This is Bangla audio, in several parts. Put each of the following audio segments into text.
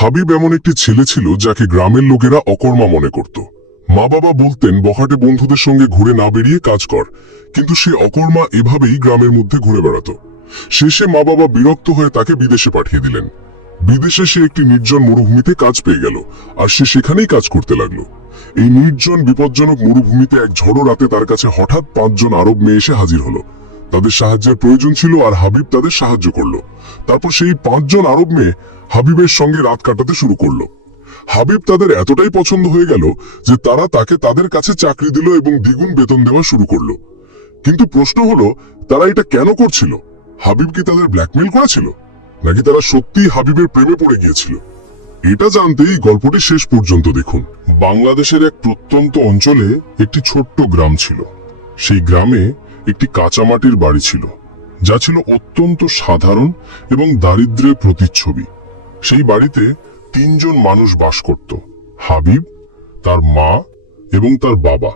হাবিব এমন একটি ছেলে ছিল যাকে গ্রামের লোকেরা অকর্মা মনে করত। মা বাবা বলতেন বহাটে বন্ধুদের সঙ্গে ঘুরে না বেরিয়ে কাজ কর। কিন্তু সে অকর্মা এভাবেই গ্রামের মধ্যে ঘুরে বেড়াতো। শেষে মা বাবা বিরক্ত হয়ে তাকে বিদেশে পাঠিয়ে দিলেন। বিদেশে সে একটি নির্জন মরুভূমিতে কাজ পেয়ে গেল, আর সে সেখানেই কাজ করতে লাগল। এই নির্জন, বিপজ্জনক মরুভূমিতে এক ঝড়ো রাতে তার কাছে হঠাৎ পাঁচজন আরব মেয়ে এসে হাজির হলো। তাদের সাহায্যের প্রয়োজন ছিল, আর হাবিব তাদের সাহায্য করল। তারপর সেই পাঁচজন আরব মেয়ে হাবিবের সঙ্গে রাত কাটাতে শুরু করল। হাবিব তাদের এতটাই পছন্দ হয়ে গেল যে তারা তাকে তাদের কাছে চাকরি দিল এবং দ্বিগুণ বেতন দেওয়া শুরু করল। কিন্তু প্রশ্ন হলো, তারা এটা কেন করছিল? হাবিব কি তাদের ব্ল্যাকমেল করেছিল? নাকি তারা সত্যিই হাবিবের প্রেমে পড়ে গিয়েছিল? এটা জানতেই গল্পটি শেষ পর্যন্ত দেখুন। বাংলাদেশের এক প্রত্যন্ত অঞ্চলে একটি ছোট্ট গ্রাম ছিল। সেই গ্রামে একটি কাঁচামাটির বাড়ি ছিল, যা ছিল অত্যন্ত সাধারণ এবং দারিদ্র্যের প্রতিচ্ছবি। সেই বাড়িতে তিনজন মানুষ বাস করত। হাবিব, তার মা এবং তার বাবা।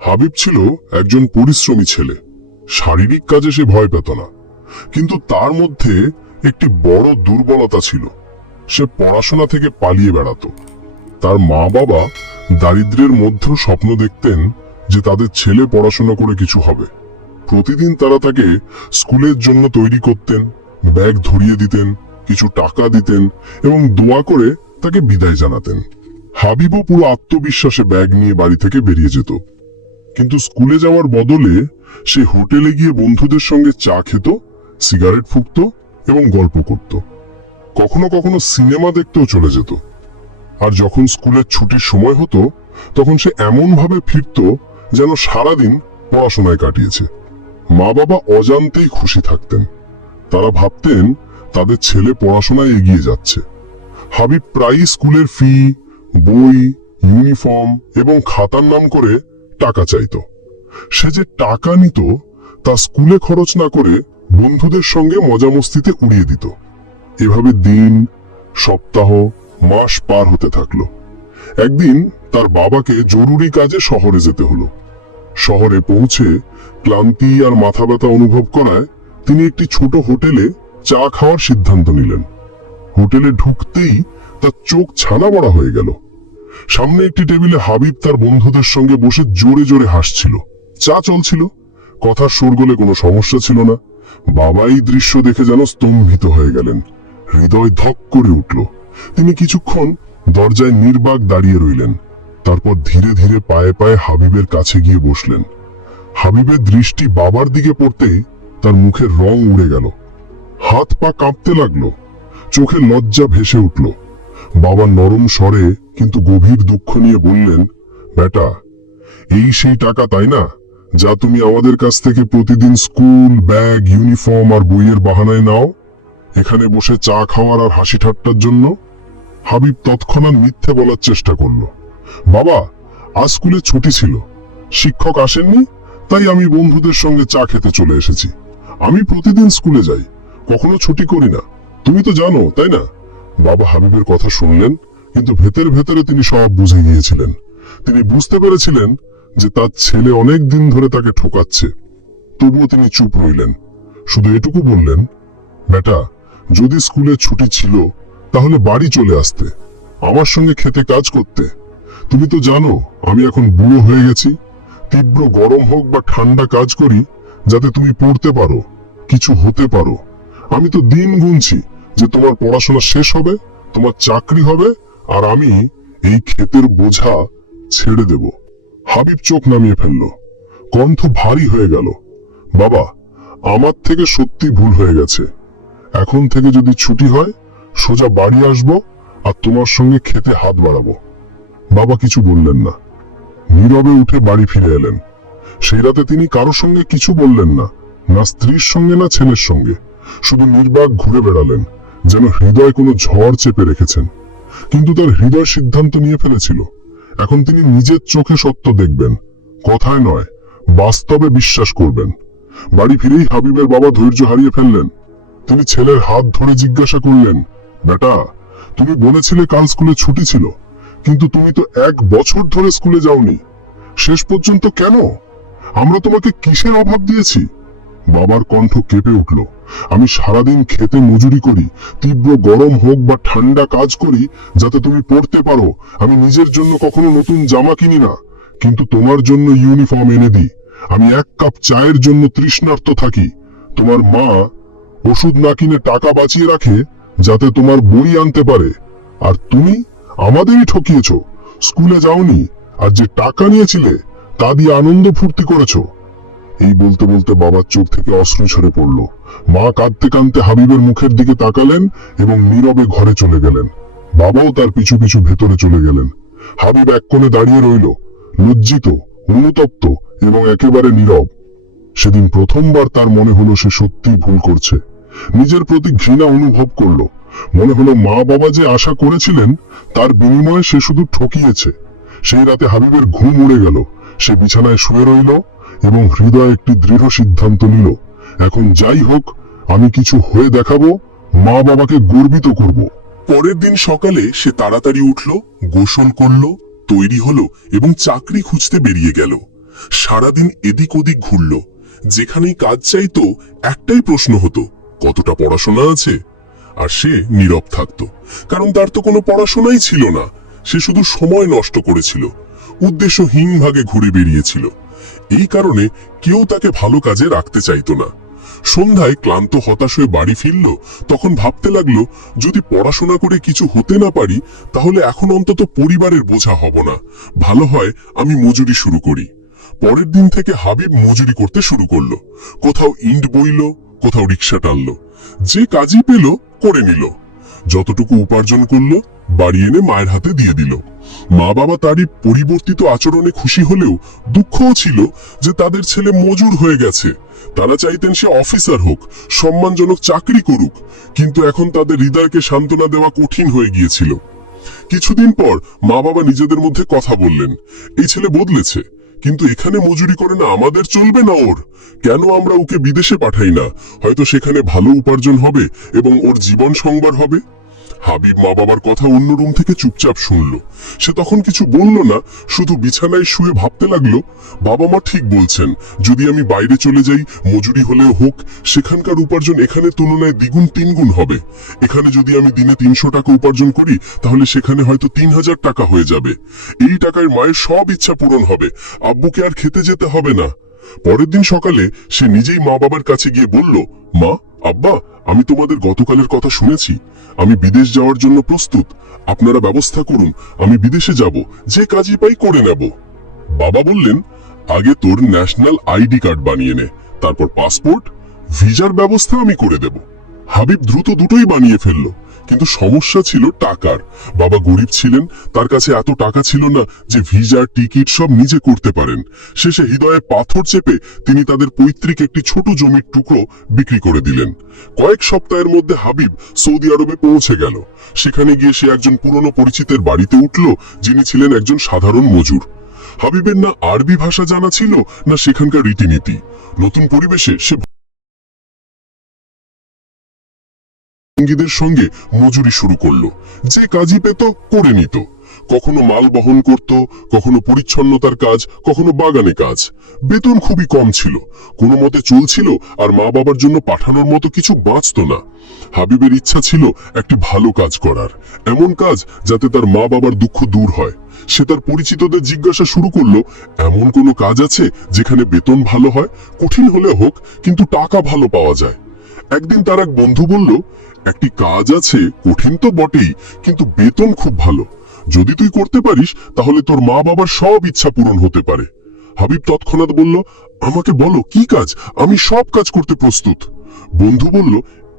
হাবিব ছিল একজন পরিশ্রমী ছেলে। শারীরিক কাজে সে ভয় পেত না। কিন্তু তার মধ্যে একটি বড় দুর্বলতা ছিল। সে পড়াশোনা থেকে পালিয়ে বেড়াতো। তার মা বাবা দারিদ্র্যের মধ্যেও স্বপ্ন দেখতেন যে তাদের ছেলে পড়াশোনা করে কিছু হবে। প্রতিদিন তারা তাকে স্কুলের জন্য তৈরি করতেন, ব্যাগ ধরিয়ে দিতেন কিছু টাকা দিতেন এবং দোয়া করে তাকে বিদায় জানাতেন। হাবিবও পুরো আত্মবিশ্বাসে ব্যাগ নিয়ে বাড়ি থেকে বেরিয়ে যেত। কিন্তু স্কুলে যাওয়ার বদলে সে হোটেলে গিয়ে বন্ধুদের সঙ্গে চা খেত, সিগারেট ফুঁকত এবং গল্প করত। কখনো কখনো সিনেমা দেখতেও চলে যেত। আর যখন স্কুলের ছুটির সময় হতো, তখন সে এমনভাবে ফিরত যেন সারাদিন পড়াশোনায় কাটিয়েছে। মা বাবা অজান্তেই খুশি থাকতেন। তারা ভাবতেন তাদের ছেলে পড়াশোনায় এগিয়ে যাচ্ছে। হাবিব প্রায়ই স্কুলের ফি, বই, ইউনিফর্ম এবং খাতার নাম করে টাকা চাইতো। সে যে টাকা নিত, তা স্কুলে খরচ না করে বন্ধুদের সঙ্গে মজামস্তিতে উড়িয়ে দিত। এভাবে দিন, সপ্তাহ, মাস পার হতে থাকল। একদিন তার বাবাকে জরুরি কাজে শহরে যেতে হলো। শহরে পৌঁছে ক্লান্তি আর মাথা ব্যথা অনুভব করায় তিনি একটি ছোট হোটেলে চা খাওয়ার সিদ্ধান্ত নিলেন। হোটেলে ঢুকতেই তার চোখ ছানা বড়া হয়ে গেল। সামনে একটি টেবিলে হাবিব তার বন্ধুদের সঙ্গে বসে জোরে জোরে হাসছিল। চা চলছিল, কথার শোরগোলে কোনো সমস্যা ছিল না। বাবা এই দৃশ্য দেখে যেন স্তম্ভিত হয়ে গেলেন। হৃদয় ধক করে উঠল। তিনি কিছুক্ষণ দরজায় নির্বাক দাঁড়িয়ে রইলেন। তারপর ধীরে ধীরে পায়ে পায়ে হাবিবের কাছে গিয়ে বসলেন। হাবিবের দৃষ্টি বাবার দিকে পড়তেই তার মুখের রং উড়ে গেল। হাত পা কাঁপতে লাগল। চোখে লজ্জা ভেসে উঠল। বাবা নরম স্বরে, কিন্তু গভীর দুঃখ নিয়ে বললেন, বেটা, এই সেই টাকা, তাই না? যা তুমি আমাদের কাছ থেকে প্রতিদিন স্কুল, ব্যাগ, ইউনিফর্ম আর বইয়ের বাহানায় নাও। এখানে বসে চা খাওয়ার আর হাসি ঠাট্টার জন্য? হাবিব তৎক্ষণাৎ মিথ্যে বলার চেষ্টা করল। বাবা, আজ স্কুলে ছুটি ছিল। শিক্ষক আসেননি, তাই আমি বন্ধুদের সঙ্গে চা খেতে চলে এসেছি। আমি প্রতিদিন স্কুলে যাই। কখনো ছুটি করি না। তুমি তো জানো, তাই না? বাবা হাবিবের কথা শুনলেন, কিন্তু ভেতরে ভেতরে তিনি সব বুঝে গিয়েছিলেন। তিনি বুঝতে পেরেছিলেন যে তার ছেলে অনেক দিন ধরে তাকে ঠকাচ্ছে। তবুও তিনি চুপ রইলেন। শুধু এটুকু বললেন বেটা যদি স্কুলে ছুটি ছিল, তাহলে বাড়ি চলে আসতে। আমার সঙ্গে খেতে কাজ করতে। তুমি তো জানো, আমি এখন বুড়ো হয়ে গেছি। তীব্র গরম হোক বা ঠান্ডা কাজ করি, যাতে তুমি পড়তে পারো, কিছু হতে পারো। আমি তো দিন গুনছি যে তোমার পড়াশোনা শেষ হবে, তোমার চাকরি হবে, আর আমি এই ক্ষেতের বোঝা ছেড়ে দেব। হাবিব চোখ নামিয়ে ফেলল। কণ্ঠ ভারী হয়ে গেল। বাবা, আমার থেকে সত্যি ভুল হয়ে গেছে। এখন থেকে যদি ছুটি হয়, সোজা বাড়ি আসব আর তোমার সঙ্গে খেতে হাত বাড়াবো। বাবা কিছু বললেন না। নীরবে উঠে বাড়ি ফিরে এলেন। সেই রাতে তিনি কারোর সঙ্গে কিছু বললেন না না স্ত্রীর সঙ্গে, না ছেলের সঙ্গে। শুধু নির্বাক ঘুরে বেড়ালেন, যেন হৃদয় কোনো ঝড় চেপে রেখেছেন। কিন্তু তার হৃদয় সিদ্ধান্ত নিয়ে ফেলেছিল। এখন তিনি নিজের চোখে সত্য দেখবেন, কথায় নয়, বাস্তবে বিশ্বাস করবেন। বাড়ি ফিরেই হাবিবের বাবা ধৈর্য হারিয়ে ফেললেন। তিনি ছেলের হাত ধরে জিজ্ঞাসা করলেন, বেটা, তুমি বলেছিলে কাল স্কুলে ছুটি ছিল, কিন্তু তুমি তো এক বছর ধরে স্কুলে যাওনি। শেষ পর্যন্ত কেন? আমরা তোমাকে কিসের অভাব দিয়েছি? বাবার কণ্ঠ কেঁপে উঠল। আমি সারাদিন খেতে মজুরি করি, তীব্র গরম হোক বা ঠান্ডা কাজ করি, যাতে তুমি পড়তে পারো। আমি নিজের জন্য কখনো নতুন জামা কিনি না, কিন্তু তোমার জন্য ইউনিফর্ম এনে দিই। আমি এক কাপ চায়ের জন্য তৃষ্ণার্ত থাকি। তোমার মা ওষুধ না কিনে টাকা বাঁচিয়ে রাখে, যাতে তোমার বই আনতে পারে। আর তুমি আমাদেরই ঠকিয়েছ। স্কুলে যাওনি, আর যে টাকা নিয়েছিলে, তা দিয়ে আনন্দ ফুর্তি করেছ। এই বলতে বলতে বাবার চোখ থেকে অস্ত্র ঝরে পড়ল। মা কাঁদতে কাঁদতে হাবিবের মুখের দিকে তাকালেন এবং নীরবে ঘরে চলে গেলেন। বাবাও তার পিছু পিছু ভেতরে চলে গেলেন। হাবিব এক কোণে দাঁড়িয়ে রইল। লজ্জিত, অনুতপ্ত এবং একেবারে নীরব। সেদিন প্রথমবার তার মনে হলো সে সত্যিই ভুল করছে। নিজের প্রতি ঘৃণা অনুভব করল। মনে হলো মা বাবা যে আশা করেছিলেন, তার বিনিময়ে সে শুধু ঠকিয়েছে। সেই রাতে হাবিবের ঘুম উড়ে গেল। সে বিছানায় শুয়ে রইল। এবং হৃদয় একটি দৃঢ় সিদ্ধান্ত নিল, এখন যাই হোক, আমি কিছু হয়ে দেখাবো, মা বাবাকে গর্বিত করব। পরের দিন সকালে সে তাড়াতাড়ি উঠল, গোসল করল, তৈরি হলো এবং চাকরি খুঁজতে বেরিয়ে গেল। সারাদিন এদিক ওদিক ঘুরল। যেখানেই কাজ চাইতো, একটাই প্রশ্ন হতো, কতটা পড়াশোনা আছে? আর সে নীরব থাকতো, কারণ তার তো কোনো পড়াশোনাই ছিল না। সে শুধু সময় নষ্ট করেছিল উদ্দেশ্যহীন ভাগে ঘুরে বেরিয়েছিল। এই কারণে কেউ তাকে ভালো কাজে রাখতে চাইতো না। সন্ধ্যায় ক্লান্ত হতাশ হয়ে বাড়ি ফিরল, তখন ভাবতে লাগল, যদি পড়াশোনা করে কিছু হতে না পারি, তাহলে এখন অন্তত পরিবারের বোঝা হব না। ভালো হয় আমি মজুরি শুরু করি। পরের দিন থেকে হাবিব মজুরি করতে শুরু করল। কোথাও ইন্ট বইল, কোথাও রিক্সা টানলো। যে কাজই পেল, করে নিল। যতটুকু উপার্জন করল বাড়ি এনে মায়ের হাতে দিয়ে দিল। মা বাবা তারই পরিবর্তিত আচরণে খুশি হলেও দুঃখও ছিল যে তাদের ছেলে মজুর হয়ে গেছে। তারা চাইতেন সে অফিসার হোক, সম্মানজনক চাকরি করুক, কিন্তু এখন তাদের হৃদয়কে সান্ত্বনা দেওয়া কঠিন হয়ে গিয়েছিল। কিছুদিন পর মা বাবা নিজেদের মধ্যে কথা বললেন, এই ছেলে বদলেছে, কিন্তু এখানে মজুরি করে না আমাদের চলবে না ওর। কেন আমরা ওকে বিদেশে পাঠাই না? হয়তো সেখানে ভালো উপার্জন হবে এবং ওর জীবন সংবার হবে। হাবিব মা বাবার কথা অন্য রুম থেকে চুপচাপ শুনল। সে তখন কিছু বলল না, শুধু বিছানায় শুয়ে ভাবতে লাগল, বাবা মা ঠিক বলছেন, যদি আমি বাইরে চলে যাই, মজুরি হলেও হোক, সেখানকার উপার্জন এখানে তুলনায় দ্বিগুণ তিনগুণ হবে। এখানে যদি আমি দিনে তিনশো টাকা উপার্জন করি, তাহলে সেখানে হয়তো তিন হাজার টাকা হয়ে যাবে। এই টাকায় মায়ের সব ইচ্ছা পূরণ হবে। আব্বুকে আর খেতে যেতে হবে না। পরের দিন সকালে সে নিজেই মা বাবার কাছে গিয়ে বলল, মা, আব্বা, আমি তোমাদের গতকালের কথা শুনেছি। আমি বিদেশ যাওয়ার জন্য প্রস্তুত। আপনারা ব্যবস্থা করুন, আমি বিদেশে যাব, যে কাজই পাই করে নেব। বাবা বললেন, আগে তোর ন্যাশনাল আইডি কার্ড বানিয়ে নে, তারপর পাসপোর্ট, ভিসার ব্যবস্থা আমি করে দেব। হাবিব দ্রুত দুটোই বানিয়ে ফেলল। কিন্তু সমস্যা ছিল টাকার। বাবা গরিব ছিলেন, তার কাছে এত টাকা ছিল না যে ভিসার টিকিট সব নিজে করতে পারেন। শেষে হৃদয়ে পাথর চেপে তিনি তাদের পৈতৃক একটি ছোট জমির টুকরো বিক্রি করে দিলেন। কয়েক সপ্তাহের মধ্যে হাবিব সৌদি আরবে পৌঁছে গেল। সেখানে গিয়ে সে একজন পুরনো পরিচিতের বাড়িতে উঠল, যিনি ছিলেন একজন সাধারণ মজুর। হাবিবের না আরবি ভাষা জানা ছিল, না সেখানকার রীতিনীতি। নতুন পরিবেশে সে সঙ্গীদের সঙ্গে মজুরি শুরু করল। যে কাজই পেত, করে নিত। কখনো মাল বহন করত, কখনো পরিচ্ছন্নতার কাজ, কখনো বাগানে কাজ। বেতন খুবই কম ছিল। কোনো মতে চলছিল আর মা বাবার জন্য পাঠানোর মতো কিছু বাঁচত না। হাবিবের ইচ্ছা ছিল একটি ভালো কাজ করার। এমন কাজ যাতে তার মা বাবার দুঃখ দূর হয়। সে তার পরিচিতদের জিজ্ঞাসা শুরু করল, এমন কোনো কাজ আছে যেখানে বেতন ভালো হয়? কঠিন হলে হোক, কিন্তু টাকা ভালো পাওয়া যায়। একদিন তার এক বন্ধু বলল একটি কাজ আছে, কঠিন তো বটেই, কিন্তু বেতন খুব ভালো। যদি তুই করতে পারিস, তাহলে তোর মা বাবার সব ইচ্ছা পূরণ হতে পারে। হাবিব তৎক্ষণাৎ বলল, আমাকে বলো, কি কাজ? আমি সব কাজ করতে প্রস্তুত। বন্ধু বলল,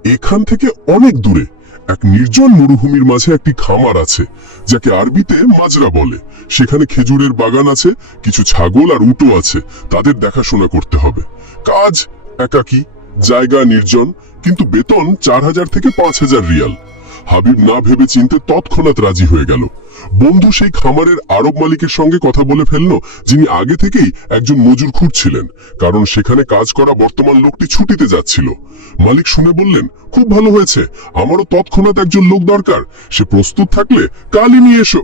এখান থেকে অনেক দূরে। এক নির্জন মরুভূমির মাঝে একটি খামার আছে, যাকে আরবিতে মাজরা বলে। সেখানে খেজুরের বাগান আছে, কিছু ছাগল আর উটো আছে। তাদের দেখাশোনা করতে হবে। কাজ একাকী, জায়গা নির্জন কিন্তু বেতন চার হাজার থেকে পাঁচ হাজার রিয়াল। হাবিব না ভেবে চিনতে তৎক্ষণাৎ রাজি হয়ে গেল। বন্ধু সেই খামারের আরব মালিকের সঙ্গে কথা বলে ফেলল, যিনি আগে থেকেই একজন মজুর খুঁজছিলেন কারণ সেখানে কাজ করা বর্তমান লোকটি ছুটিতে যাচ্ছিল। মালিক শুনে বললেন, খুব ভালো হয়েছে, আমারও তৎক্ষণাৎ একজন লোক দরকার, সে প্রস্তুত থাকলে কালই নিয়ে এসো।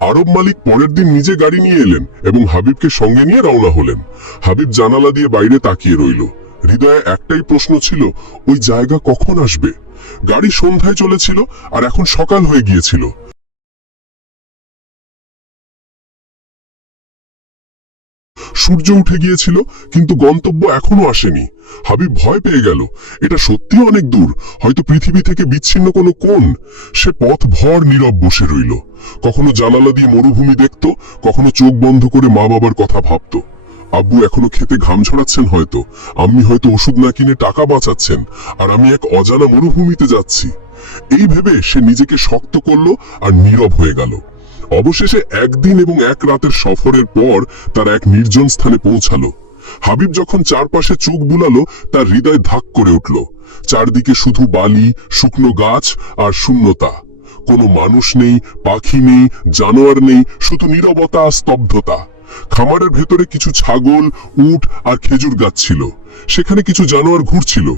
আরব মালিক পরের দিন নিজে গাড়ি নিয়ে এলেন এবং হাবিবকে সঙ্গে নিয়ে রওনা হলেন। হাবিব জানালা দিয়ে বাইরে তাকিয়ে রইল। হৃদয়ে একটাই প্রশ্ন ছিল, ওই জায়গা কখন আসবে? গাড়ি সন্ধ্যায় চলেছিল আর এখন সকাল হয়ে গিয়েছিল। সূর্য উঠে গিয়েছিল, কিন্তু গন্তব্য এখনও আসেনি। হাবিব ভয় পেয়ে গেল, এটা সত্যি অনেক দূর, হয়তো পৃথিবী থেকে বিচ্ছিন্ন কোনো কোণ। সে পথ ভর নীরব বসে রইল। কখনো জানালা দিয়ে মরুভূমি দেখত, কখনো চোখ বন্ধ করে মা বাবার কথা ভাবতো। আব্বু এখনও খেতে ঘাম ছড়াচ্ছেন হয়তো। আম্মি হয়তো ওষুধ না কিনে টাকা বাঁচাচ্ছেন, আর আমি এক অজানা মরুভূমিতে যাচ্ছি। এই ভেবে সে নিজেকে শক্ত করল আর নীরব হয়ে গেল। অবশেষে একদিন এবং এক রাতের সফরের পর তারা এক নির্জন স্থানে পৌঁছালো। হাবিব যখন চারপাশে চোখ বুলালো, তার হৃদয় ধাক করে উঠল। চারদিকে শুধু বালি, শুকনো গাছ আর শূন্যতা। কোনো মানুষ নেই, পাখি নেই, জানোয়ার নেই, শুধু নীরবতা স্তব্ধতা। খামারের ভেতরে কিছু ছাগল, উট আর খেজুর গাছ ছিল। সেখানে কিছু জানোয়ার ঘুরছিল।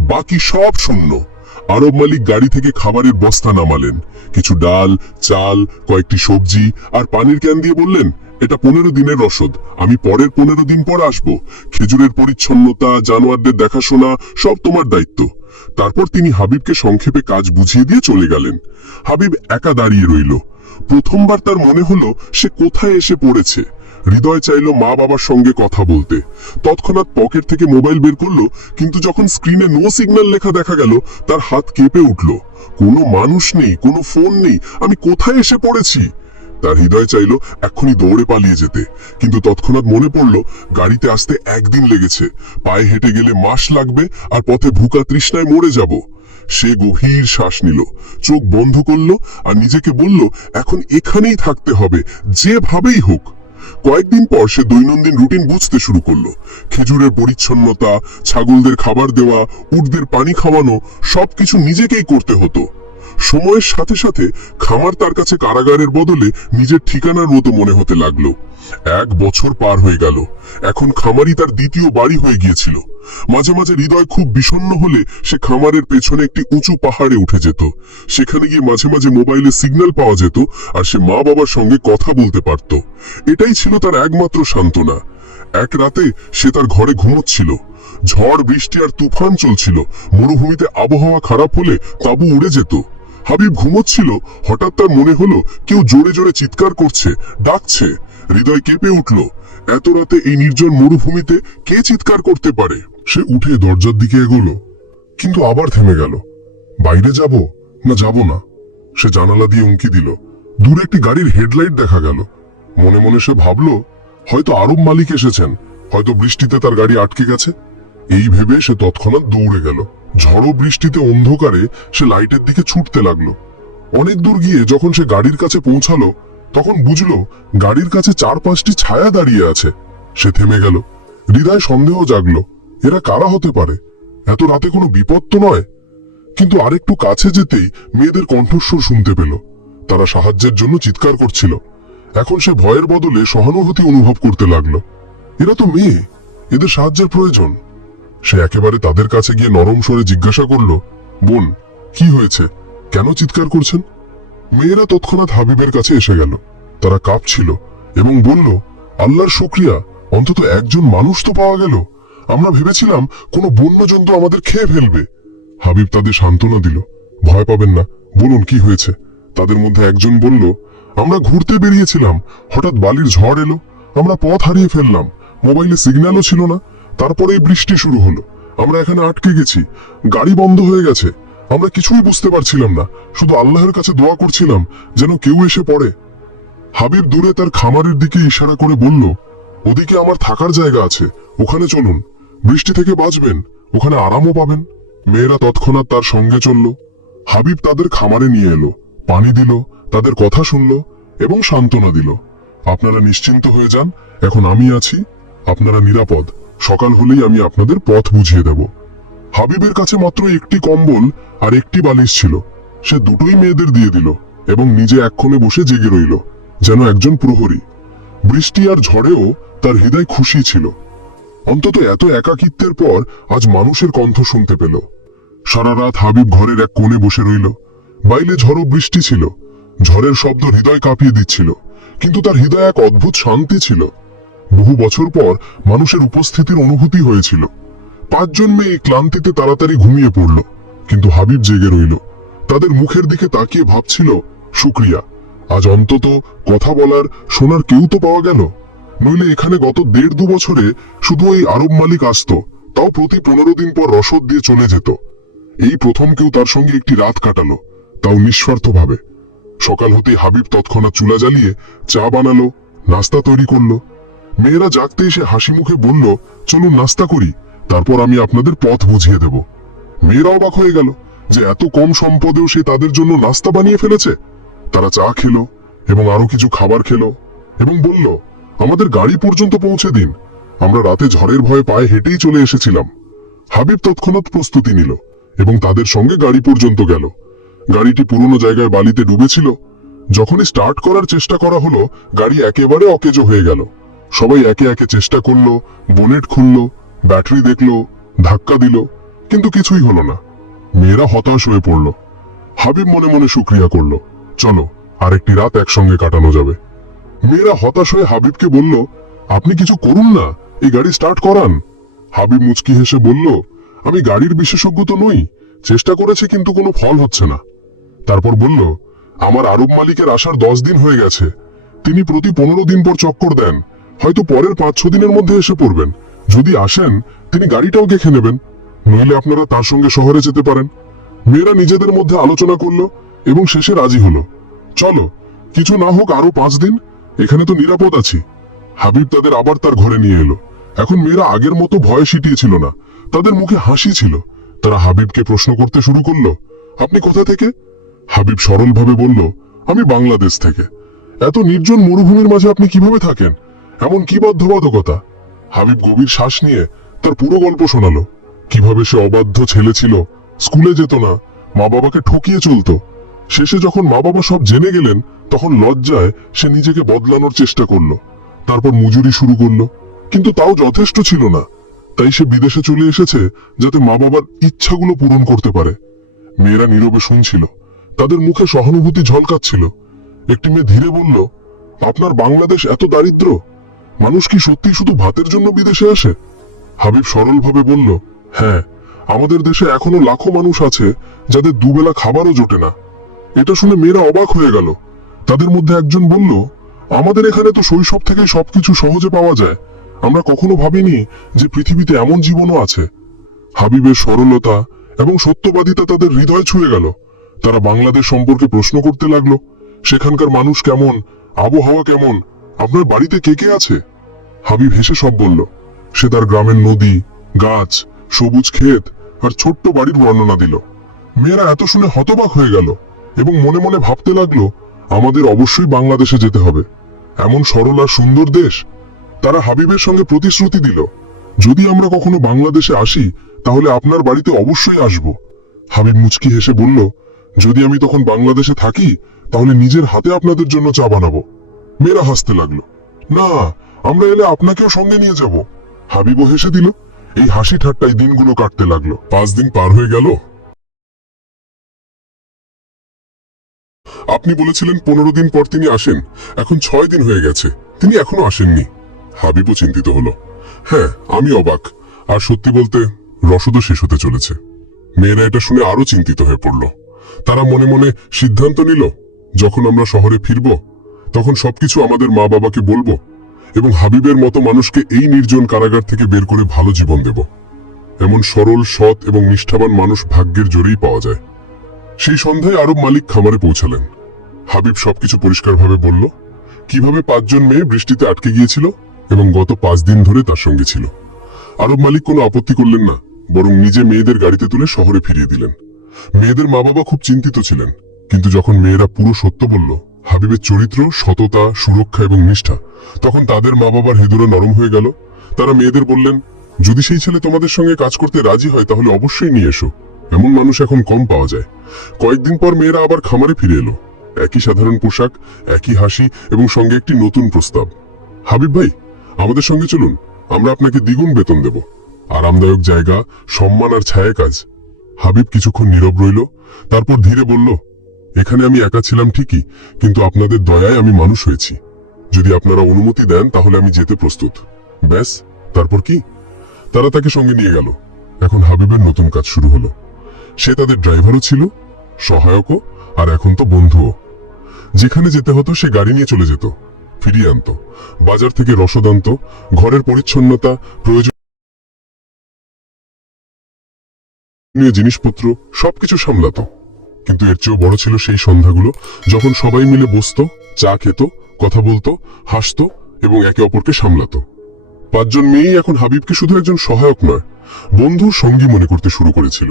বাকি সব শূন্য। আরব মালিক গাড়ি থেকে খাবারের বস্তা নামালেন। কিছু ডাল, চাল, কয়েকটি সবজি আর পানির ক্যান দিয়ে বললেন, এটা পনেরো দিনের রসদ। আমি পরের পনেরো দিন পর আসব। খেজুরের পরিচ্ছন্নতা, জানোয়ারদের দেখাশোনা, সব তোমার দায়িত্ব। তারপর তিনি হাবিবকে সংক্ষেপে কাজ বুঝিয়ে দিয়ে চলে গেলেন। হাবিব একা দাঁড়িয়ে রইল। প্রথমবার তার মনে হলো, সে কোথায় এসে পড়েছে। হৃদয় চাইল মা বাবার সঙ্গে কথা বলতে। তৎক্ষণাৎ পকেট থেকে মোবাইল বের করল, কিন্তু যখন স্ক্রিনে নো সিগন্যাল লেখা দেখা গেল, তার হাত কেঁপে উঠল। কোনো মানুষ নেই, কোনো ফোন নেই, আমি কোথায় এসে পড়েছি? তার হৃদয় চাইল এক্ষুনি দৌড়ে পালিয়ে যেতে, কিন্তু তৎক্ষণাৎ মনে পড়ল গাড়িতে আসতে একদিন লেগেছে। পায়ে হেঁটে গেলে মাস লাগবে আর পথে ভুকা তৃষ্ণায় মরে যাব। সে গভীর শ্বাস নিল, চোখ বন্ধ করল আর নিজেকে বলল, এখন এখানেই থাকতে হবে, যেভাবেই হোক। কয়েকদিন পর সে দৈনন্দিন রুটিন বুঝতে শুরু করল। খেজুরের পরিচ্ছন্নতা, ছাগলদের খাবার দেওয়া, উটদের পানি খাওয়ানো, সবকিছু নিজেকেই করতে হতো। সময়ের সাথে সাথে খামার তার কাছে কারাগারের বদলে নিজের ঠিকানার মতো মনে হতে লাগল। এক বছর পার হয়ে গেল। এখন খামারই তার দ্বিতীয় বাড়ি হয়ে গিয়েছিল। মাঝে মাঝে হৃদয় খুব বিষণ্ণ হলে সে খামারের পেছনে একটি উঁচু পাহাড়ে উঠে যেত। সেখানে গিয়ে মাঝে মাঝে মোবাইলে সিগন্যাল পাওয়া যেত আর সে মা বাবার সঙ্গে কথা বলতে পারত। এটাই ছিল তার একমাত্র সান্ত্বনা। এক রাতে সে তার ঘরে ঘুমোচ্ছিল। ঝড়, বৃষ্টি আর তুফান চলছিল। মরুভূমিতে আবহাওয়া খারাপ হলে তাবু উড়ে যেত। হাবিব ঘুমোচ্ছিল, হঠাৎ তার মনে হলো কেউ জোরে জোরে চিৎকার করছে, ডাকছে। হৃদয় কেঁপে উঠল। এত রাতে এই নির্জন মরুভূমিতে কে চিৎকার করতে পারে? সে উঠে দরজার দিকে এগোলো, কিন্তু আবার থেমে গেল। বাইরে যাব না যাব না? সে জানালা দিয়ে উঁকি দিল। দূরে একটি গাড়ির হেডলাইট দেখা গেল। মনে মনে সে ভাবলো, হয়তো আরব মালিক এসেছেন, হয়তো বৃষ্টিতে তার গাড়ি আটকে গেছে। এই ভেবে সে তৎক্ষণাৎ দৌড়ে গেল। ঝড়ো বৃষ্টিতে অন্ধকারে সে লাইটের দিকে ছুটতে লাগল। অনেক দূর গিয়ে যখন সে গাড়ির কাছে পৌঁছালো তখন বুঝলো গাড়ির কাছে চার পাঁচটি ছায়া দাঁড়িয়ে আছে। সে থেমে গেল। হৃদয় সন্দেহ জাগলো। এরা কারা হতে পারে? এত রাতে কোনো বিপদ তো নয়? কিন্তু আরেকটু কাছে যেতেই মেয়েদের কণ্ঠস্বর শুনতে পেল। তারা সাহায্যের জন্য চিৎকার করছিল। এখন সে ভয়ের বদলে সহানুভূতি অনুভব করতে লাগল। এরা তো মেয়ে। এদের সাহায্যের প্রয়োজন। সে একেবারে তাদের কাছে গিয়ে নরম স্বরে জিজ্ঞাসা করল, বোন, কি হয়েছে? কেন চিৎকার করছেন? মেয়েরা তৎক্ষণাৎ হাবিবের কাছে এসে গেল। তারা কাঁপছিল এবং বলল, আল্লাহর শুক্রিয়া, অন্তত একজন মানুষ তো পাওয়া গেল। আমরা ভেবেছিলাম কোনো বন্য জন্তু আমাদের খেয়ে ফেলবে। হাবিব তাদের সান্ত্বনা দিল, ভয় পাবেন না, বলুন কি হয়েছে? তাদের মধ্যে একজন বলল, আমরা ঘুরতে বেরিয়েছিলাম, হঠাৎ বালির ঝড় এলো, আমরা পথ হারিয়ে ফেললাম, মোবাইলে সিগন্যালও ছিল না, তারপরেই বৃষ্টি শুরু হলো, আমরা এখানে আটকে গেছি, গাড়ি বন্ধ হয়ে গেছে আমরা কিছুই বুঝতে পারছিলাম না। শুধু আল্লাহর কাছে দোয়া করছিলাম যেন কেউ এসে পড়ে। হাবিব দূরে তার খামারের দিকে ইশারা করে বলল, ওদিকে আমার থাকার জায়গা আছে, ওখানে চলুন। বৃষ্টি থেকে বাঁচবেন, ওখানে আরামও পাবেন। মেয়েরা তৎক্ষণাৎ তার সঙ্গে চলল। হাবিব তাদের খামারে নিয়ে এলো, পানি দিল, তাদের কথা শুনল এবং সান্ত্বনা দিল। আপনারা নিশ্চিন্ত হয়ে যান, এখন আমি আছি, আপনারা নিরাপদ। সকাল হলেই আমি আপনাদের পথ বুঝিয়ে দেব। হাবিবের কাছে মাত্র একটি কম্বল আর একটি বালিশ ছিল। সে দুটোই মেয়েদের দিয়ে দিল এবং নিজে এক কোণে বসে জেগে রইল, যেন একজন প্রহরী। বৃষ্টি আর ঝড়েও তার হৃদয় খুশি ছিল। অন্তত এত একাকিত্বের পর আজ মানুষের কণ্ঠ শুনতে পেল। সারা রাত হাবিব ঘরের এক কোণে বসে রইল। বাইরে ঝড়ো বৃষ্টি ছিল। ঝড়ের শব্দ হৃদয় কাঁপিয়ে দিচ্ছিল, কিন্তু তার হৃদয় এক অদ্ভুত শান্তি ছিল। বহু বছর পর মানুষের উপস্থিতির অনুভূতি হয়েছিল। পাঁচজন মেয়ে ক্লান্তিতে তাড়াতাড়ি ঘুমিয়ে পড়ল, কিন্তু হাবিব জেগে রইল। তাদের মুখের দিকে তাকিয়ে ভাবছিল শুক্রিয়া আজ অন্তত কথা বলার শোনার কেউ তো পাওয়া গেল? নইলে এখানে গত দেড় দু বছরে শুধু ওই আরব মালিক আসতো, তাও প্রতি পনেরো দিন পর রসদ দিয়ে চলে যেত। এই প্রথম কেউ তার সঙ্গে একটি রাত কাটালো, তাও নিঃস্বার্থভাবে। সকাল হতে হাবিব তৎক্ষণাৎ চুলা জ্বালিয়ে চা বানালো, নাস্তা তৈরি করল। মেয়েরা জাগতে এসে হাসি মুখে বলল, চলুন নাস্তা করি। তারপর আমি আপনাদের পথ বুঝিয়ে দেব। মেয়েরা অবাক হয়ে গেল যে এত কম সম্পদেও সে তাদের জন্য নাস্তা বানিয়ে ফেলেছে। তারা চা খেলো এবং আরও কিছু খাবার খেলো এবং বলল, আমাদের গাড়ি পর্যন্ত পৌঁছে দিন। আমরা রাতে ঝড়ের ভয়ে পায়ে হেঁটেই চলে এসেছিলাম। হাবিব তৎক্ষণাৎ প্রস্তুতি নিল এবং তাদের সঙ্গে গাড়ি পর্যন্ত গেল। গাড়িটি পুরনো জায়গায় বালিতে ডুবেছিল। যখনই স্টার্ট করার চেষ্টা করা হলো, গাড়ি একেবারে অকেজো হয়ে গেল। সবাই একে একে চেষ্টা করল, বোনেট খুললো ব্যাটারি দেখল, ধাক্কা দিল, কিন্তু কিছুই হলো না। মেয়েরা হতাশ হয়ে পড়ল। হাবিব মনে মনে শুক্রিয়া করল। চলো, আরেকটি রাত একসঙ্গে কাটানো যাবে। মেয়েরা হতাশ হয়ে হাবিবকে বলল, আপনি কিছু করুন না, এই গাড়ি স্টার্ট করান। হাবিব মুচকি হেসে বলল, আমি গাড়ির বিশেষজ্ঞ তো নই, চেষ্টা করেছি কিন্তু কোনো ফল হচ্ছে না। তারপর বলল, আমার আরব মালিকের আসার দশ দিন হয়ে গেছে। তিনি প্রতি পনেরো দিন পর চক্কর দেন। হয়তো পরের পাঁচ ছ দিনের মধ্যে এসে পড়বেন। যদি আসেন, তিনি গাড়িটাও দেখে নেবেন। নইলে আপনারা তার সঙ্গে শহরে যেতে পারেন। মেয়েরা নিজেদের মধ্যে আলোচনা করল এবং শেষে রাজি হলো। চলো, কিছু না হোক আরও পাঁচ দিন, এখানে তো নিরাপদ আছি। হাবিব তাদের আবার তার ঘরে নিয়ে এলো। এখন মেয়েরা আগের মতো ভয় সিটিয়েছিল না। তাদের মুখে হাসি ছিল। তারা হাবিবকে প্রশ্ন করতে শুরু করল, আপনি কোথা থেকে? হাবিব সরলভাবে বলল, আমি বাংলাদেশ থেকে। এত নির্জন মরুভূমির মাঝে আপনি কীভাবে থাকেন? এমন কি বাধ্যবাধকতা হাবিব গভীর শ্বাস নিয়ে তার পুরো গল্প শোনালো। কীভাবে সে অবাধ্য ছেলে ছিল, স্কুলে যেত না, মা বাবাকে ঠকিয়ে চলতো। শেষে যখন মা বাবা সব জেনে গেলেন, তখন লজ্জায় সে নিজেকে বদলানোর চেষ্টা করল। তারপর মজুরি শুরু করল। কিন্তু তাও যথেষ্ট ছিল না। তাই সে বিদেশে চলে এসেছে যাতে মা বাবার ইচ্ছাগুলো পূরণ করতে পারে। মেয়েরা নীরবে শুনছিল। তাদের মুখে সহানুভূতি ঝলকাচ্ছিল। একটি মেয়ে ধীরে বলল, আপনার বাংলাদেশ এত দারিদ্র মানুষ কি সত্যি শুধু ভাতের জন্য বিদেশে আসে? হাবিব সরলভাবে বলল হ্যাঁ আমাদের দেশে এখনও লাখো মানুষ আছে যাদের দুবেলা খাবারও জোটে না। এটা শুনে মেয়েরা অবাক হয়ে গেল। তাদের মধ্যে একজন বলল, আমাদের এখানে তো শৈশব থেকেই সবকিছু সহজে পাওয়া যায়। আমরা কখনো ভাবিনি যে পৃথিবীতে এমন জীবনও আছে। হাবিবের সরলতা এবং সত্যবাদিতা তাদের হৃদয় ছুঁয়ে গেল। তারা বাংলাদেশ সম্পর্কে প্রশ্ন করতে লাগল, সেখানকার মানুষ কেমন? আবহাওয়া কেমন? আপনার বাড়িতে কে কে আছে? হাবিব হেসে সব বলল। সে তার গ্রামের নদী, গাছ, সবুজ ক্ষেত আর ছোট্ট বাড়ির বর্ণনা দিল। মেয়েরা এত শুনে হতবাক হয়ে গেল এবং মনে মনে ভাবতে লাগল, আমাদের অবশ্যই বাংলাদেশে যেতে হবে। এমন সরল আর সুন্দর দেশ, তারা হাবিবের সঙ্গে প্রতিশ্রুতি দিল। যদি আমরা কখনো বাংলাদেশে আসি, তাহলে আপনার বাড়িতে অবশ্যই আসব। হাবিব মুচকি হেসে বলল, যদি আমি তখন বাংলাদেশে থাকি, তাহলে নিজের হাতে আপনাদের জন্য চা বানাবো। মেয়েরা হাসতে লাগল। না, আমরা এলে আপনাকেও সঙ্গে নিয়ে যাব। হাবিবও হেসে দিল। এই হাসি ঠাট্টায় দিনগুলো কাটতে লাগল। পাঁচ দিন পার হয়ে গেল। আপনি বলেছিলেন পনেরো দিন পর তিনি আসেন। এখন ছয় দিন হয়ে গেছে। তিনি এখনও আসেননি। হাবিবও চিন্তিত হলো। হ্যাঁ আমি অবাক। আর সত্যি বলতে, রসদও শেষ হতে চলেছে। মেয়েরা এটা শুনে আরও চিন্তিত হয়ে পড়ল। তারা মনে মনে সিদ্ধান্ত নিল, যখন আমরা শহরে ফিরব তখন সবকিছু আমাদের মা বাবাকে বলব এবং হাবিবের মতো মানুষকে এই নির্জন কারাগার থেকে বের করে ভালো জীবন দেব। এমন সরল, সৎ এবং নিষ্ঠাবান মানুষ ভাগ্যের জোরেই পাওয়া যায়। সেই সন্ধ্যায় আরব মালিক খামারে পৌঁছালেন। হাবিব সবকিছু পরিষ্কারভাবে বলল, কীভাবে পাঁচজন মেয়ে বৃষ্টিতে আটকে গিয়েছিল এবং গত পাঁচ দিন ধরে তার সঙ্গে ছিল? আরব মালিক কোনো আপত্তি করলেন না, বরং নিজে মেয়েদের গাড়িতে তুলে শহরে ফিরিয়ে দিলেন। মেয়েদের মা বাবা খুব চিন্তিত ছিলেন, কিন্তু যখন মেয়েরা পুরো সত্য বলল হাবিবের চরিত্র, সততা, সুরক্ষা এবং নিষ্ঠা। তখন তাদের মা বাবার হৃদয় নরম হয়ে গেল। তারা মেয়েদের বললেন, যদি সেই ছেলে তোমাদের সঙ্গে কাজ করতে রাজি হয়, তাহলে অবশ্যই নিয়ে এসো। এমন মানুষ এখন কম পাওয়া যায়। কয়েকদিন পর মেয়েরা আবার খামারে ফিরে এলো। একই সাধারণ পোশাক, একই হাসি এবং সঙ্গে একটি নতুন প্রস্তাব। হাবিব ভাই, আমাদের সঙ্গে চলুন। আমরা আপনাকে দ্বিগুণ বেতন দেব। আরামদায়ক জায়গা, সম্মান আর ছায়া কাজ হাবিব কিছুক্ষণ নীরব রইল, তারপর ধীরে বলল এখানে আমি একা ছিলাম ঠিকই, কিন্তু আপনাদের দয়ায় আমি মানুষ হয়েছি। যদি আপনারা অনুমতি দেন, তাহলে আমি যেতে প্রস্তুত। ব্যাস, তারপর কি? তারা তাকে সঙ্গে নিয়ে গেল। এখন হাবিবের নতুন কাজ শুরু হলো। সে তাদের ড্রাইভারও ছিল, সহায়কও, আর এখন তো বন্ধুও। যেখানে যেতে হতো, সে গাড়ি নিয়ে চলে যেত। ফিরিয়ে আনতো। বাজার থেকে রসদ আনতো। ঘরের পরিচ্ছন্নতা, প্রয়োজন নিয়ে জিনিসপত্র, সবকিছু সামলাতো। কিন্তু এর চেয়েও বড় ছিল সেই সন্ধ্যাগুলো, যখন সবাই মিলে বসতো, চা খেত, কথা বলতো, হাসতো এবং একে অপরকে সামলাতো। পাঁচজন মেয়েই এখন হাবিবকে শুধু একজন সহায়ক নয় বন্ধু সঙ্গী মনে করতে শুরু করেছিল।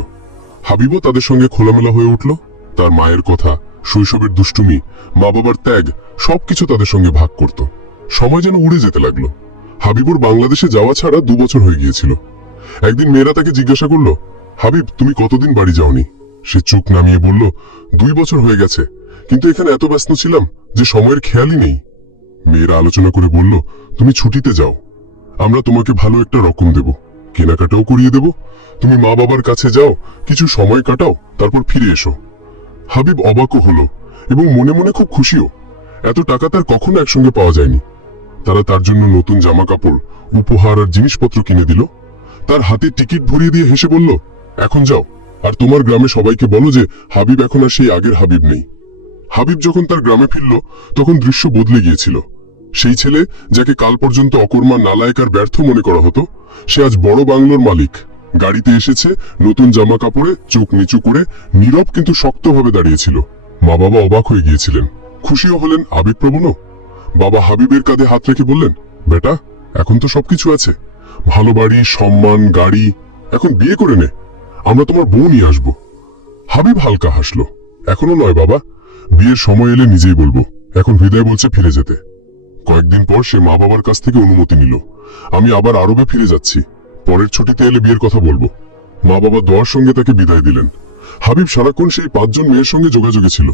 হাবিবও তাদের সঙ্গে খোলামেলা হয়ে উঠল। তার মায়ের কথা, শৈশবের দুষ্টুমি মা বাবার ত্যাগ, সবকিছু তাদের সঙ্গে ভাগ করত। সময় যেন উড়ে যেতে লাগল। হাবিবুর বাংলাদেশে যাওয়া ছাড়া দু বছর হয়ে গিয়েছিল। একদিন মেয়েরা তাকে জিজ্ঞাসা করল, হাবিব, তুমি কতদিন বাড়ি যাওনি? সে চোখ নামিয়ে বলল, দুই বছর হয়ে গেছে, কিন্তু এখানে এত ব্যস্ত ছিলাম যে সময়ের খেয়ালই নেই। মেয়েরা আলোচনা করে বলল, তুমি ছুটিতে যাও, আমরা তোমাকে ভালো একটা রকম দেব, কেনাকাটাও করিয়ে দেব। তুমি মা বাবার কাছে যাও, কিছু সময় কাটাও, তারপর ফিরে এসো। হাবিব অবাকও হলো এবং মনে মনে খুব খুশিও, এত টাকা তার কখনো একসঙ্গে পাওয়া যায়নি। তারা তার জন্য নতুন জামা কাপড় উপহার আর জিনিসপত্র কিনে দিল। তার হাতে টিকিট ভরিয়ে দিয়ে হেসে বলল, এখন যাও। আর তোমার গ্রামে সবাইকে বলো যে হাবিব এখন আর সেই আগের হাবিব নেই। হাবিব যখন তার গ্রামে ফিরল, তখন দৃশ্য বদলে গিয়েছিল। সেই ছেলে যাকে কাল পর্যন্ত অকর্মা নালায়ক আর ব্যর্থ মনে করা হতো, সে আজ বড় বাংলোর মালিক। গাড়িতে এসেছে, নতুন জামা কাপড়ে চোখ নিচু করে, নীরব কিন্তু শক্তভাবে দাঁড়িয়েছিল। মা বাবা অবাক হয়ে গিয়েছিলেন। খুশিও হলেন, আবেগপ্রবণও। বাবা হাবিবের কাঁধে হাত রেখে বললেন, বেটা, এখন তো সবকিছু আছে। ভালো বাড়ি, সম্মান, গাড়ি, এখন বিয়ে করে নে। আমরা তোমার বউ নিয়ে আসব। হাবিব হালকা হাসলো। এখনও নয় বাবা। বিয়ের সময় এলে নিজেই বলব। এখন হৃদয় বলছে ফিরে যেতে। কয়েকদিন পর সে মা বাবার কাছ থেকে অনুমতি নিল। আমি আবার আরবে ফিরে যাচ্ছি। পরের ছুটিতে এলে বিয়ের কথা বলব। মা বাবা দোয়ার সঙ্গে তাকে বিদায় দিলেন। হাবিব সারাক্ষণ সেই পাঁচজন মেয়ের সঙ্গে যোগাযোগে ছিল।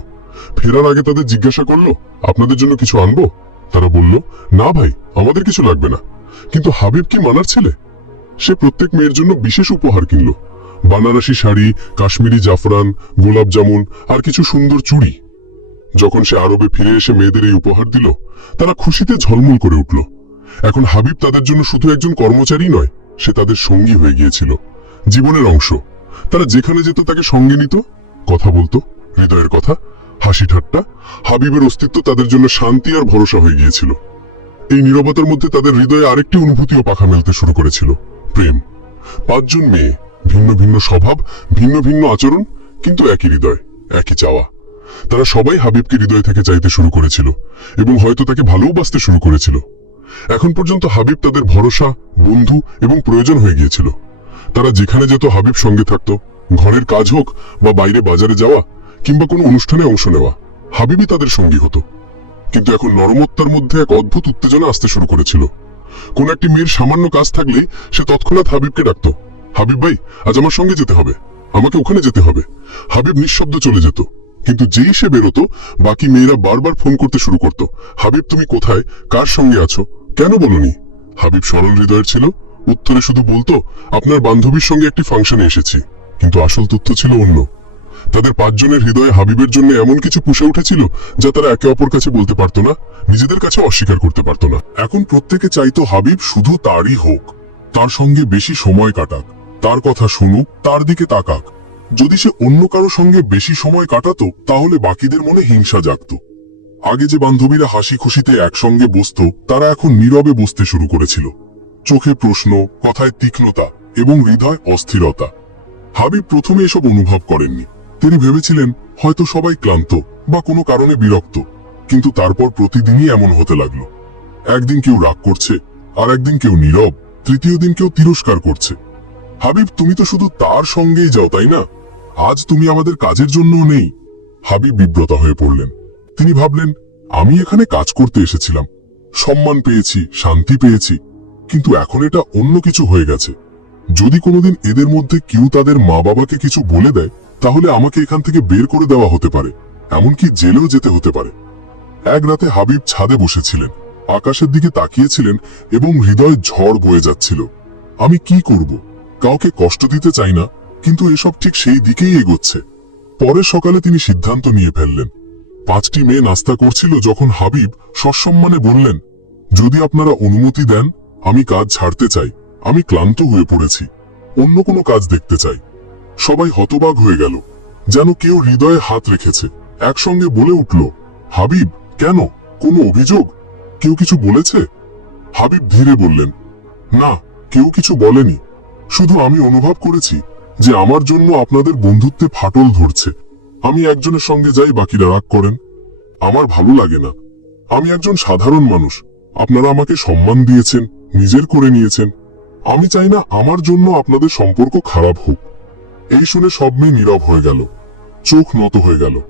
ফেরার আগে তাদের জিজ্ঞাসা করল, আপনাদের জন্য কিছু আনব? তারা বলল, না ভাই, আমাদের কিছু লাগবে না। কিন্তু হাবিব কি মানার ছেলে? সে প্রত্যেক মেয়ের জন্য বিশেষ উপহার কিনল। বানারসি শাড়ি, কাশ্মীরি জাফরান, গোলাপ জামুন আর কিছু সুন্দর চুড়ি। যখন সে আরবে ফিরে এসে মেয়েদের এই উপহার দিল, তারা খুশিতে ঝলমল করে উঠল। এখন হাবিব তাদের জন্য শুধু একজন কর্মচারী নয়, সে তাদের সঙ্গী হয়ে গিয়েছিল, জীবনের অংশ। তারা যেখানে যেত তাকে সঙ্গে নিত, কথা বলতো, হৃদয়ের কথা, হাসি ঠাট্টা, হাবিবের অস্তিত্ব তাদের জন্য শান্তি আর ভরসা হয়ে গিয়েছিল। এই নীরবতার মধ্যে তাদের হৃদয়ে আরেকটি অনুভূতিও পাখা মেলতে শুরু করেছিল, প্রেম। পাঁচজন মেয়ে ভিন্ন ভিন্ন স্বভাব, ভিন্ন ভিন্ন আচরণ, কিন্তু একই হৃদয়, একই চাওয়া। তারা সবাই হাবিবকে হৃদয় থেকে চাইতে শুরু করেছিল এবং হয়তো তাকে ভালোবাসতে শুরু করেছিল। এখন পর্যন্ত হাবিব তাদের ভরসা, বন্ধু এবং প্রয়োজন হয়ে গিয়েছিল। তারা যেখানে যেত হাবিব সঙ্গে থাকত, ঘরের কাজ হোক বা বাইরে বাজারে যাওয়া কিংবা কোনো অনুষ্ঠানে অংশ নেওয়া, হাবিবই তাদের সঙ্গী হতো। কিন্তু এখন নরমত্তার মধ্যে এক অদ্ভুত উত্তেজনা আসতে শুরু করেছিল। কোন একটি মেয়ের সামান্য কাজ থাকলেই সে তৎক্ষণাৎ হাবিবকে ডাকতো। হাবিব ভাই, আজ আমার সঙ্গে যেতে হবে। আমাকে ওখানে যেতে হবে। হাবিব নিঃশব্দ চলে যেত। কিন্তু যেই সে বেরোতো, বাকি মেয়েরা বারবার ফোন করতে শুরু করত। হাবিব, তুমি কোথায়? কার সঙ্গে আছো? কেন বলনি? হাবিব সরল হৃদয়ের ছিল। উত্তরে শুধু বলতো, আপনার বান্ধবীর সঙ্গে একটি ফাংশনে এসেছি। কিন্তু আসল তথ্য ছিল অন্য। তাদের পাঁচজনের হৃদয়ে হাবিবের জন্য এমন কিছু পুষে উঠেছিল, যা তারা একে অপর কাছে বলতে পারতো না, নিজেদের কাছে অস্বীকার করতে পারতো না। এখন প্রত্যেকে চাইতো হাবিব শুধু তারই হোক। তার সঙ্গে বেশি সময় কাটাক। তার কথা শুনুক, তার দিকে তাকাক। যদি সে অন্য কারও সঙ্গে বেশি সময় কাটাতো, তাহলে বাকিদের মনে হিংসা জাগতো। আগে যে বান্ধবীরা হাসি খুশিতে একসঙ্গে বসত, তারা এখন নীরবে বসতে শুরু করেছিল। চোখে প্রশ্ন, কথায় তীক্ষ্ণতা এবং হৃদয় অস্থিরতা। হাবিব প্রথমে এসব অনুভব করেননি। তিনি ভেবেছিলেন, হয়তো সবাই ক্লান্ত বা কোনো কারণে বিরক্ত। কিন্তু তারপর প্রতিদিনই এমন হতে লাগল। একদিন কেউ রাগ করছে, আর একদিন কেউ নীরব, তৃতীয় দিন কেউ তিরস্কার করছে। হাবিব, তুমি তো শুধু তার সঙ্গেই যাও, তাই না? আজ তুমি আমাদের কাজের জন্যও নেই। হাবিব বিব্রত হয়ে পড়লেন। তিনি ভাবলেন, আমি এখানে কাজ করতে এসেছিলাম। সম্মান পেয়েছি, শান্তি পেয়েছি, কিন্তু এখন এটা অন্য কিছু হয়ে গেছে। যদি কোনোদিন এদের মধ্যে কেউ তাদের মা বাবাকে কিছু বলে দেয়, তাহলে আমাকে এখান থেকে বের করে দেওয়া হতে পারে। এমনকি জেলেও যেতে হতে পারে। এক রাতে হাবিব ছাদে বসেছিলেন। আকাশের দিকে তাকিয়েছিলেন এবং হৃদয় ঝড় বয়ে যাচ্ছিল। আমি কি করব? কাউকে কষ্ট দিতে চাই না, কিন্তু এসব ঠিক সেই দিকেই এগোচ্ছে। পরের সকালে তিনি সিদ্ধান্ত নিয়ে ফেললেন। পাঁচটি মেয়ে নাস্তা করছিল যখন হাবিব সসম্মানে বললেন, যদি আপনারা অনুমতি দেন, আমি কাজ ছাড়তে চাই। আমি ক্লান্ত হয়ে পড়েছি। অন্য কোনো কাজ দেখতে চাই। সবাই হতবাক হয়ে গেল। যেন কেউ হৃদয়ে হাত রেখেছে। একসঙ্গে বলে উঠল, হাবিব, কেন? কোনো অভিযোগ? কেউ কিছু বলেছে? হাবিব ধীরে বললেন, না, কেউ কিছু বলেনি। শুধু আমি অনুভব করেছি যে আমার জন্য আপনাদের বন্ধুত্বে ফাটল ধরছে। আমি একজনের সঙ্গে যাই, বাকিরা রাগ করেন। আমার ভালো লাগে না। আমি একজন সাধারণ মানুষ। আপনারা আমাকে সম্মান দিয়েছেন, নিজের করে নিয়েছেন। আমি চাই না আমার জন্য আপনাদের সম্পর্ক খারাপ হোক। এই শুনে সব মেয়ে নীরব হয়ে গেল। চোখ নত হয়ে গেল।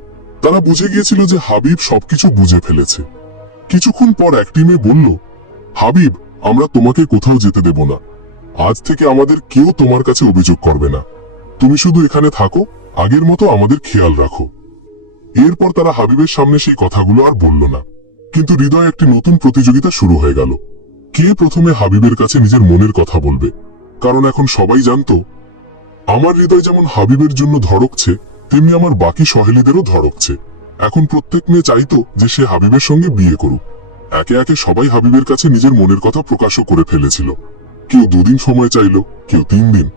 তারা বুঝে গিয়েছিল যে হাবিব সবকিছু বুঝে ফেলেছে। কিছুক্ষণ পর একটি মেয়ে বলল, হাবিব, আমরা তোমাকে কোথাও যেতে দেব না। আজ থেকে আমাদের কেউ তোমার কাছে অভিযোগ করবে না। তুমি শুধু এখানে থাকো, আগের মতো আমাদের খেয়াল রাখো। এরপর তারা হাবিবের সামনে সেই কথাগুলো আর বলল না। কিন্তু হৃদয়ে একটি নতুন প্রতিযোগিতা শুরু হয়ে গেল। কে প্রথমে হাবিবের কাছে নিজের মনের কথা বলবে? কারণ এখন সবাই জানতো, আমার হৃদয় যেমন হাবিবের জন্য ধড়কছে তেমনি আমার বাকি সহেলিদেরও ধড়কছে এখন প্রত্যেক মেয়ে চাইতো যে সে হাবিবের সঙ্গে বিয়ে করুক। একে একে সবাই হাবিবের কাছে নিজের মনের কথা প্রকাশও করে ফেলেছিল। কেউ দুদিন সময় চাইল, কেউ তিন দিন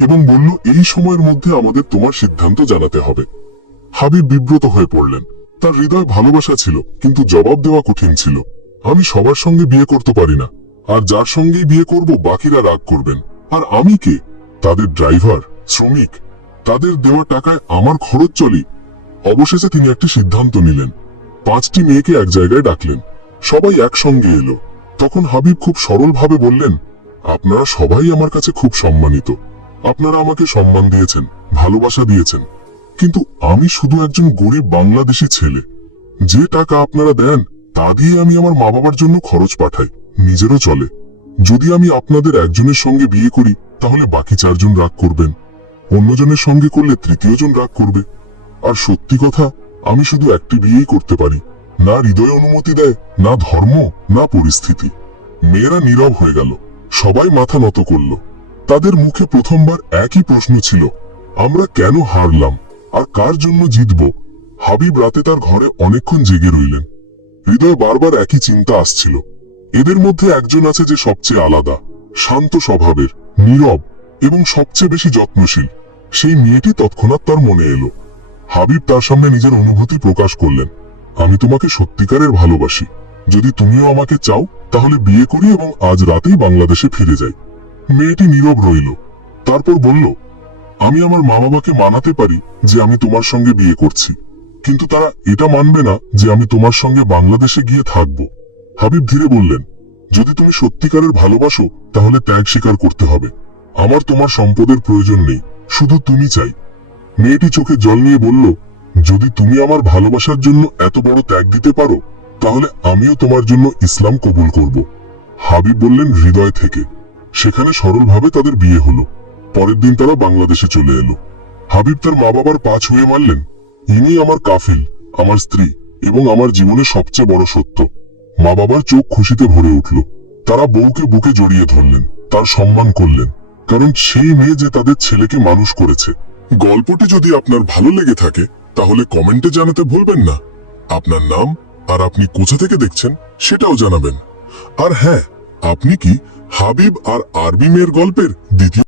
এবং বলল, এই সময়ের মধ্যে আমাদের তোমার সিদ্ধান্ত জানাতে হবে। হাবিব বিব্রত হয়ে পড়লেন। তার হৃদয় ভালোবাসা ছিল, কিন্তু জবাব দেওয়া কঠিন ছিল। আমি সবার সঙ্গে বিয়ে করতে পারি না। আর যার সঙ্গেই বিয়ে করব, বাকিরা রাগ করবেন। আর আমি কে? তাদের ড্রাইভার, শ্রমিক, তাদের দেওয়া টাকায় আমার খরচ চলি। অবশেষে তিনি একটি সিদ্ধান্ত নিলেন। পাঁচটি মেয়েকে এক জায়গায় ডাকলেন। সবাই একসঙ্গে এলো। তখন হাবিব খুব সরলভাবে বললেন আপনারা সবাই আমার কাছে খুব সম্মানিত। আপনারা আমাকে সম্মান দিয়েছেন, ভালোবাসা দিয়েছেন। কিন্তু আমি শুধু একজন গরিব বাংলাদেশি ছেলে। যে টাকা আপনারা দেন, তা দিয়ে আমি আমার মা বাবার জন্য খরচ পাঠাই, নিজেরও চলে। যদি আমি আপনাদের একজনের সঙ্গে বিয়ে করি, তাহলে বাকি চারজন রাগ করবেন। অন্যজনের সঙ্গে করলে তৃতীয় জন রাগ করবে। আর সত্যি কথা, আমি শুধু একটি বিয়েই করতে পারি। না হৃদয় অনুমতি দেয়, না ধর্ম, না পরিস্থিতি। মেয়েরা নীরব হয়ে গেল। সবাই মাথা নত করল। তাদের মুখে প্রথমবার একই প্রশ্ন ছিল, আমরা কেন হারলাম আর কার জন্য জিতব? হাবিব রাতে তার ঘরে অনেকক্ষণ জেগে রইলেন। হৃদয় বারবার একই চিন্তা আসছিল। এদের মধ্যে একজন আছে যে সবচেয়ে আলাদা, শান্ত স্বভাবের, নীরব এবং সবচেয়ে বেশি যত্নশীল। সেই মেয়েটি তৎক্ষণাৎ তার মনে এলো। হাবিব তার সামনে নিজের অনুভূতি প্রকাশ করলেন, আমি তোমাকে সত্যিকারের ভালোবাসি। যদি তুমিও আমাকে চাও, তাহলে বিয়ে করি এবং আজ রাতেই বাংলাদেশে ফিরে যাই। মেয়েটি নীরব রইল। তারপর বলল, আমি আমার মা বাবাকে মানাতে পারি যে আমি তোমার সঙ্গে বিয়ে করছি। কিন্তু তারা এটা মানবে না যে আমি তোমার সঙ্গে বাংলাদেশে গিয়ে থাকব। হাবিব ধীরে বললেন, যদি তুমি সত্যিকারের ভালোবাসো, তাহলে ত্যাগ স্বীকার করতে হবে। আমার তোমার সম্পদের প্রয়োজন নেই, শুধু তুমি চাই। মেয়েটি চোখে জল নিয়ে বলল, যদি তুমি আমার ভালোবাসার জন্য এত বড় ত্যাগ দিতে পারো তাহলে আমিও তোমার জন্য ইসলাম কবুল করব। হাবিব বললেন হৃদয় থেকে। সেখানে সরলভাবে তাদের বিয়ে হলো। পরের দিন তারা বাংলাদেশে চলে এলো। হাবিব তার মা বাবার পা ছুঁয়ে মারলেন, ইনি আমার কাফিল, আমার স্ত্রী এবং আমার জীবনের সবচেয়ে বড় সত্য। মা বাবার চোখ খুশিতে ভরে উঠল। তারা বউকে বুকে জড়িয়ে ধরলেন, তার সম্মান করলেন, কারণ সেই মেয়ে যে তাদের ছেলেকে মানুষ করেছে। গল্পটি যদি আপনার ভালো লেগে থাকে, তাহলে কমেন্টে জানাতে ভুলবেন না। আপনার নাম আর আপনি কোথা থেকে দেখছেন সেটাও জানাবেন। আর হ্যাঁ আপনি কি হাবিব আর আরবি মেয়ের গল্পের দ্বিতীয়